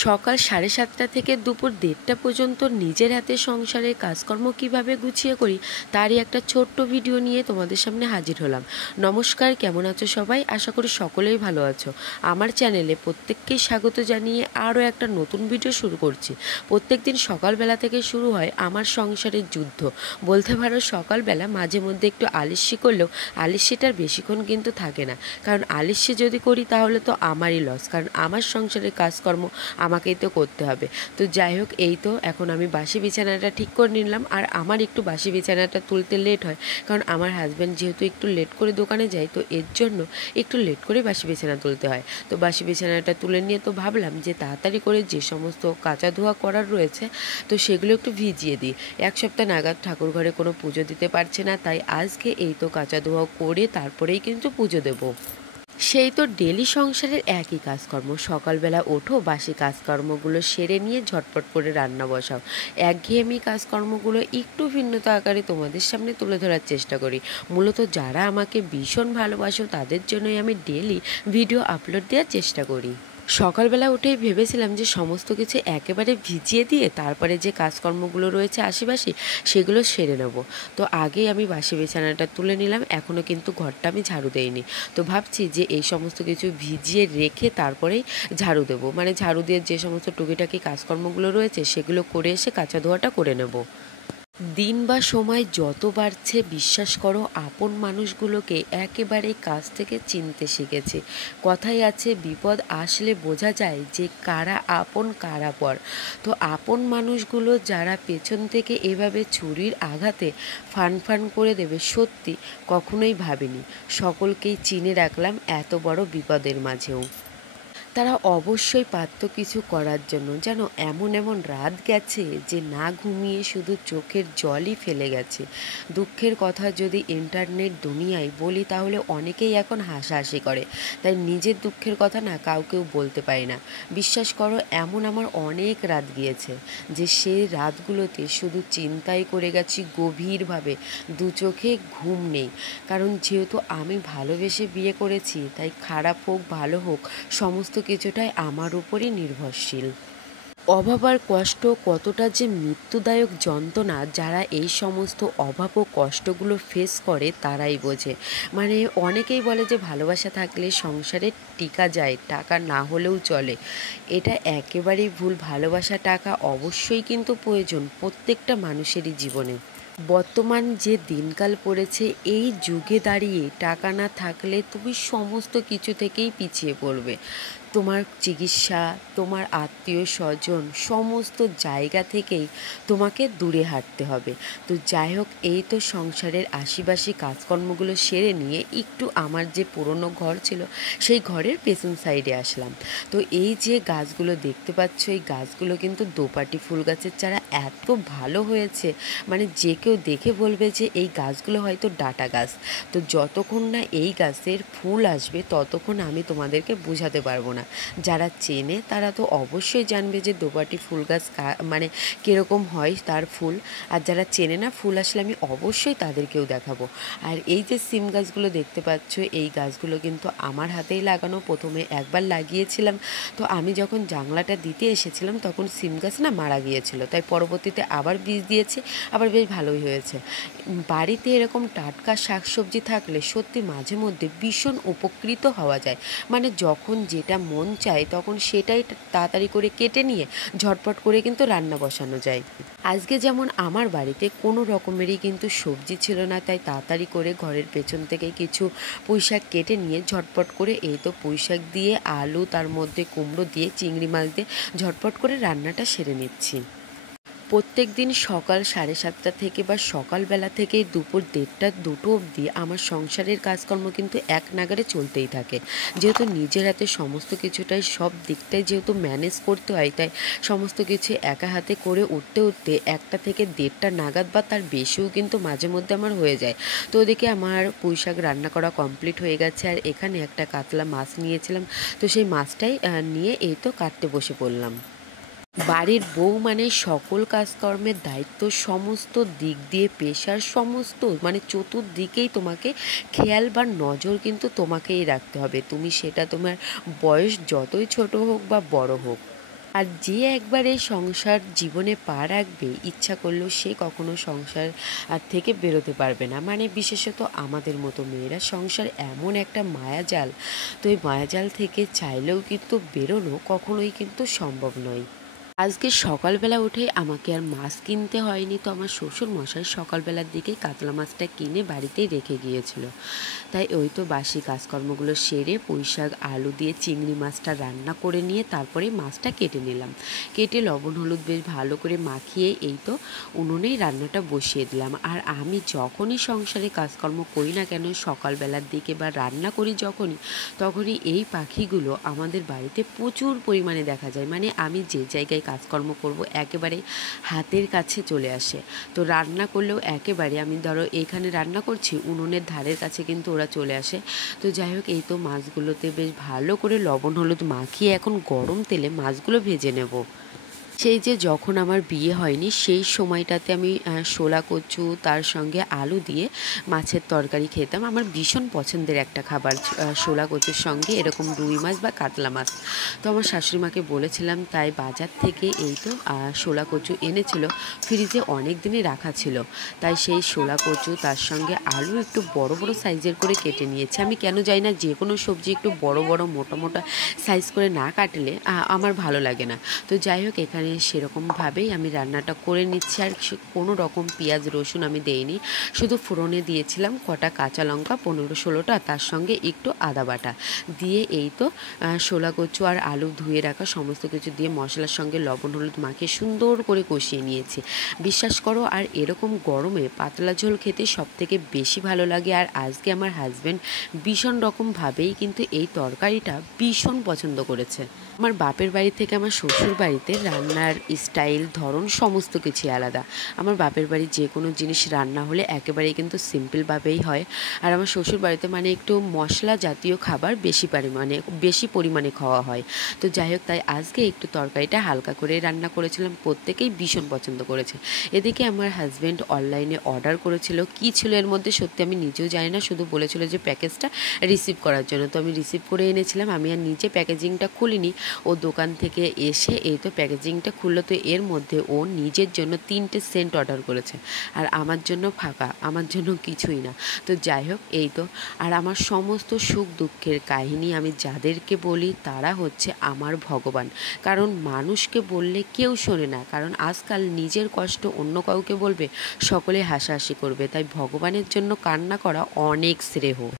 সকাল 7:30 থেকে দুপুর 1:30 পর্যন্ত নিজের হাতে সংসারের কাজকর্ম কিভাবে গুছিয়ে করি তারই একটা ছোট্ট ভিডিও নিয়ে তোমাদের সামনে হাজির হলাম। নমস্কার, কেমন আছো সবাই? আশা করি সকলেই ভালো আছো। আমার চ্যানেলে প্রত্যেককেই স্বাগত জানিয়ে আরও একটা নতুন ভিডিও শুরু করছি। প্রত্যেক দিন সকালবেলা থেকে শুরু হয় আমার সংসারের যুদ্ধ। বলতে পারো সকালবেলা মাঝে মধ্যে একটু আলিস্যি করলেও আলিস্যিটার বেশিক্ষণ কিন্তু থাকে না, কারণ আলিস্যি যদি করি তাহলে তো আমারই লস, কারণ আমার সংসারের কাজকর্ম আমাকেই তো করতে হবে। তো যাই হোক, এই তো এখন আমি বাসি বিছানাটা ঠিক করে নিলাম। আর আমার একটু বাসি বিছানাটা তুলতে লেট হয়, কারণ আমার হাজব্যান্ড যেহেতু একটু লেট করে দোকানে যায়, তো এর জন্য একটু লেট করে বাসি বিছানা তুলতে হয়। তো বাসি বিছানাটা তুলে নিয়ে তো ভাবলাম যে তাড়াতাড়ি করে যে সমস্ত কাচা ধোয়া করার রয়েছে তো সেগুলো একটু ভিজিয়ে দিই। এক সপ্তাহ নাগাদ ঠাকুর ঘরে কোনো পুজো দিতে পারছে না, তাই আজকে এই তো কাচা ধোয়া করে তারপরেই কিন্তু পুজো দেবো। সেই তো ডেলি সংসারের একই কাজকর্ম, সকালবেলা ওঠো, বাসি কাজকর্মগুলো সেরে নিয়ে ঝটপট করে রান্না বসাও। একঘেয়েমি কাজকর্মগুলো একটু ভিন্নতা আকারে তোমাদের সামনে তুলে ধরার চেষ্টা করি। মূলত যারা আমাকে ভীষণ ভালোবাসো তাদের জন্যই আমি ডেলি ভিডিও আপলোড দেওয়ার চেষ্টা করি। সকালবেলা উঠেই ভেবেছিলাম যে সমস্ত কিছু একেবারে ভিজিয়ে দিয়ে তারপরে যে কাজকর্মগুলো রয়েছে আশেপাশে সেগুলো সেরে নেব। তো আগেই আমি বাসি বিছানাটা তুলে নিলাম, এখনও কিন্তু ঘরটা আমি ঝাড়ু দেইনি। তো ভাবছি যে এই সমস্ত কিছু ভিজিয়ে রেখে তারপরেই ঝাড়ু দেবো, মানে ঝাড়ু দিয়ে যে সমস্ত টুকিটাকি কাজকর্মগুলো রয়েছে সেগুলো করে এসে কাঁচা ধোয়াটা করে নেব। দিন বা সময় যত বাড়ছে, বিশ্বাস করো আপন মানুষগুলোকে একেবারে কাছ থেকে চিনতে শিখেছি। কথাই আছে, বিপদ আসলে বোঝা যায় যে কারা আপন কারা পর। তো আপন মানুষগুলো যারা পেছন থেকে এভাবে ছুরির আঘাতে ফান ফান করে দেবে, সত্যি কখনোই ভাবিনি। সকলকেই চিনে রাখলাম এত বড় বিপদের মাঝেও। তারা অবশ্যই পারত কিছু করার জন্য, যেন এমন এমন রাত গেছে যে না ঘুমিয়ে শুধু চোখের জলই ফেলে গেছে। দুঃখের কথা যদি ইন্টারনেট দুনিয়ায় বলি তাহলে অনেকেই এখন হাসাহাসি করে, তাই নিজের দুঃখের কথা না কাউকেও বলতে পারি না। বিশ্বাস করো, এমন আমার অনেক রাত গিয়েছে যে সেই রাতগুলোতে শুধু চিন্তাই করে গেছি গভীরভাবে, দু চোখে ঘুম নেই। কারণ যেহেতু আমি ভালোবেসে বিয়ে করেছি, তাই খারাপ হোক ভালো হোক সমস্ত কিছুটাই আমার উপরই নির্ভরশীল। অভাব আর কষ্ট কতটা যে মৃত্যুদায়ক যন্ত্রণা, যারা এই সমস্ত অভাব ও কষ্টগুলো ফেস করে তারাই বোঝে। মানে অনেকেই বলে যে ভালোবাসা থাকলে সংসারে টিকা যায়, টাকা না হলেও চলে। এটা একেবারেই ভুল। ভালোবাসা টাকা অবশ্যই কিন্তু প্রয়োজন প্রত্যেকটা মানুষেরই জীবনে। বর্তমান যে দিনকাল পড়েছে, এই যুগে দাঁড়িয়ে টাকা না থাকলে তুমি সমস্ত কিছু থেকেই পিছিয়ে পড়বে। তোমার চিকিৎসা, তোমার আত্মীয় স্বজন, সমস্ত জায়গা থেকেই তোমাকে দূরে হাঁটতে হবে। তো যাই হোক, এই তো সংসারের আশিবাসি কাজকর্মগুলো সেরে নিয়ে একটু আমার যে পুরনো ঘর ছিল সেই ঘরের পেছন সাইডে আসলাম। তো এই যে গাছগুলো দেখতে পাচ্ছ, এই গাছগুলো কিন্তু দোপাটি ফুল গাছের চারা এত ভালো হয়েছে, মানে যে কেউ দেখে বলবে যে এই গাছগুলো হয়তো ডাঁটা গাছ। তো যতক্ষণ না এই গাছের ফুল আসবে ততক্ষণ আমি তোমাদেরকে বোঝাতে পারবো না। যারা চেনে তারা তো অবশ্যই জানবে যে দোপাটি ফুল গাছ মানে কীরকম হয় তার ফুল। আর যারা চেনে না, ফুল আসলে আমি অবশ্যই তাদেরকেও দেখাবো। আর এই যে সিম গাছগুলো দেখতে পাচ্ছ, এই গাছগুলো কিন্তু আমার হাতেই লাগানো। প্রথমে একবার লাগিয়েছিলাম, তো আমি যখন জাংলাটা দিতে এসেছিলাম তখন সিম গাছ না মারা গিয়েছিল, তাই পরবর্তীতে আবার বীজ দিয়েছি, আবার বেশ ভালোই হয়েছে। বাড়িতে এরকম টাটকা শাকসবজি থাকলে সত্যি মাঝে মধ্যে ভীষণ উপকৃত হওয়া যায়। মানে যখন যেটা মন চায় তখন সেটাই তাড়াতাড়ি করে কেটে নিয়ে ঝটপট করে কিন্তু রান্না বসানো যায়। আজকে যেমন আমার বাড়িতে কোনো রকমেরই কিন্তু সবজি ছিল না, তাই তাড়াতাড়ি করে ঘরের পেছন থেকে কিছু পুঁইশাক কেটে নিয়ে ঝটপট করে এই তো পুঁইশাক দিয়ে আলু, তার মধ্যে কুমড়ো দিয়ে, চিংড়ি মাছ দিয়ে ঝটপট করে রান্নাটা সেরে নিচ্ছি। প্রত্যেক দিন সকাল 7:30 থেকে বা সকালবেলা থেকে দুপুর 1:30-2টো অবধি আমার সংসারের কাজকর্ম কিন্তু এক নাগাড়ে চলতেই থাকে। যেহেতু নিজের হাতে সমস্ত কিছুটাই, সব দিকটাই যেহেতু ম্যানেজ করতে হয়, তাই সমস্ত কিছু একা হাতে করে উঠতে উঠতে 1টা থেকে 1:30টা নাগাদ বা তার বেশিও কিন্তু মাঝে মধ্যে আমার হয়ে যায়। তো ওদিকে আমার পুঁইশাক রান্না করা কমপ্লিট হয়ে গেছে, আর এখানে একটা কাতলা মাছ নিয়েছিলাম, তো সেই মাছটাই নিয়ে এই তো কাটতে বসে পড়লাম। বাড়ির বউ মানে সকল কাজকর্মের দায়িত্ব, সমস্ত দিক দিয়ে পেশার সমস্ত, মানে চতুর্দিকেই তোমাকে খেয়াল বা নজর কিন্তু তোমাকেই রাখতে হবে। তুমি সেটা তোমার বয়স যতই ছোট হোক বা বড় হোক। আর যে একবার এই সংসার জীবনে পা রাখবে, ইচ্ছা করলেও সে কখনো সংসার থেকে বেরোতে পারবে না। মানে বিশেষত আমাদের মতো মেয়েরা, সংসার এমন একটা মায়াজাল, তো এই মায়াজাল থেকে চাইলেও কিন্তু বেরোনো কখনোই কিন্তু সম্ভব নয়। আজকে সকালবেলা উঠে আমাকে আর মাছ কিনতে হয়নি, তো আমার শ্বশুর মশাই সকালবেলার দিকে কাতলা মাছটা কিনে বাড়িতেই রেখে গিয়েছিল। তাই ওই তো বাসি কাজকর্মগুলো সেরে পুঁই শাক আলু দিয়ে চিংড়ি মাছটা রান্না করে নিয়ে তারপরে মাছটা কেটে নিলাম। কেটে লবণ হলুদ বেশ ভালো করে মাখিয়ে এই তো উনুনেই রান্নাটা বসিয়ে দিলাম। আর আমি যখনই সংসারে কাজকর্ম করি না কেন, সকালবেলার দিকে বা রান্না করি যখনই, তখনই এই পাখিগুলো আমাদের বাড়িতে প্রচুর পরিমাণে দেখা যায়। মানে আমি যে জায়গায় কাজকর্ম করব একেবারে হাতের কাছে চলে আসে। তো রান্না করলেও একেবারে, আমি ধরো এইখানে রান্না করছি, উনুনের ধারের কাছে কিন্তু ওরা চলে আসে। তো যাই হোক, এই তো মাছগুলোতে বেশ ভালো করে লবণ হলুদ মাখিয়ে এখন গরম তেলে মাছগুলো ভেজে নেব। সেই যে যখন আমার বিয়ে হয়নি সেই সময়টাতে আমি শোলা কচু তার সঙ্গে আলু দিয়ে মাছের তরকারি খেতাম। আমার ভীষণ পছন্দের একটা খাবার শোলা কচুর সঙ্গে এরকম রুই মাছ বা কাতলা মাছ। তো আমার শাশুড়িমাকে বলেছিলাম, তাই বাজার থেকে এই তো শোলা কচু এনেছিল, ফ্রিজে অনেক দিনই রাখা ছিল। তাই সেই শোলা কচু তার সঙ্গে আলু একটু বড় বড় সাইজের করে কেটে নিয়েছি। আমি কেন জানি না, যে কোনো সবজি একটু বড় বড় মোটা মোটা সাইজ করে না কাটলে আমার ভালো লাগে না। তো যাই হোক, এখানে সেরকমভাবেই আমি রান্নাটা করে নিচ্ছি। আর কোনো রকম পেঁয়াজ রসুন আমি দেইনি, শুধু ফোড়নে দিয়েছিলাম কটা কাঁচা লঙ্কা 15-16টা, তার সঙ্গে একটু আদা বাটা দিয়ে এই তো শোলা কচু আর আলু ধুয়ে রাখা সমস্ত কিছু দিয়ে মশলার সঙ্গে লবণ হলুদ মাখিয়ে সুন্দর করে কষিয়ে নিয়েছি। বিশ্বাস করো, আর এরকম গরমে পাতলা ঝোল খেতে সবথেকে বেশি ভালো লাগে। আর আজকে আমার হাজব্যান্ড ভীষণ রকমভাবেই কিন্তু এই তরকারিটা ভীষণ পছন্দ করেছে। আমার বাপের বাড়ি থেকে আমার শ্বশুর বাড়িতে রান্নার স্টাইল, ধরন সমস্ত কিছুই আলাদা। আমার বাপের বাড়ির যে কোনো জিনিস রান্না হলে একেবারেই কিন্তু সিম্পলভাবেই হয়। আর আমার শ্বশুর বাড়িতে মানে একটু মশলা জাতীয় খাবার বেশি পরিমাণে খাওয়া হয়। তো যাই হোক, তাই আজকে একটু তরকারিটা হালকা করে রান্না করেছিলাম, প্রত্যেকেই ভীষণ পছন্দ করেছে। এদিকে আমার হাজব্যান্ড অনলাইনে অর্ডার করেছিল, কী ছিল এর মধ্যে সত্যি আমি নিজেও জানি না, শুধু বলেছিল যে প্যাকেজটা রিসিভ করার জন্য। তো আমি রিসিভ করে এনেছিলাম, আমি আর নিজে প্যাকেজিংটা খুলিনি। ও দোকান থেকে এসে এই তো প্যাকেজিংটা খুললো। তো এর মধ্যে ও নিজের জন্য 3টে সেন্ট অর্ডার করেছে, আর আমার জন্য ফাঁকা, আমার জন্য কিছুই না। তো যাই হোক, এই তো। আর আমার সমস্ত সুখ দুঃখের কাহিনী আমি যাদেরকে বলি তারা হচ্ছে আমার ভগবান। কারণ মানুষকে বললে কেউ শোনে না, কারণ আজকাল নিজের কষ্ট অন্য কাউকে বলবে সকলে হাসাহাসি করবে। তাই ভগবানের জন্য কান্না করা অনেক শ্রেয়।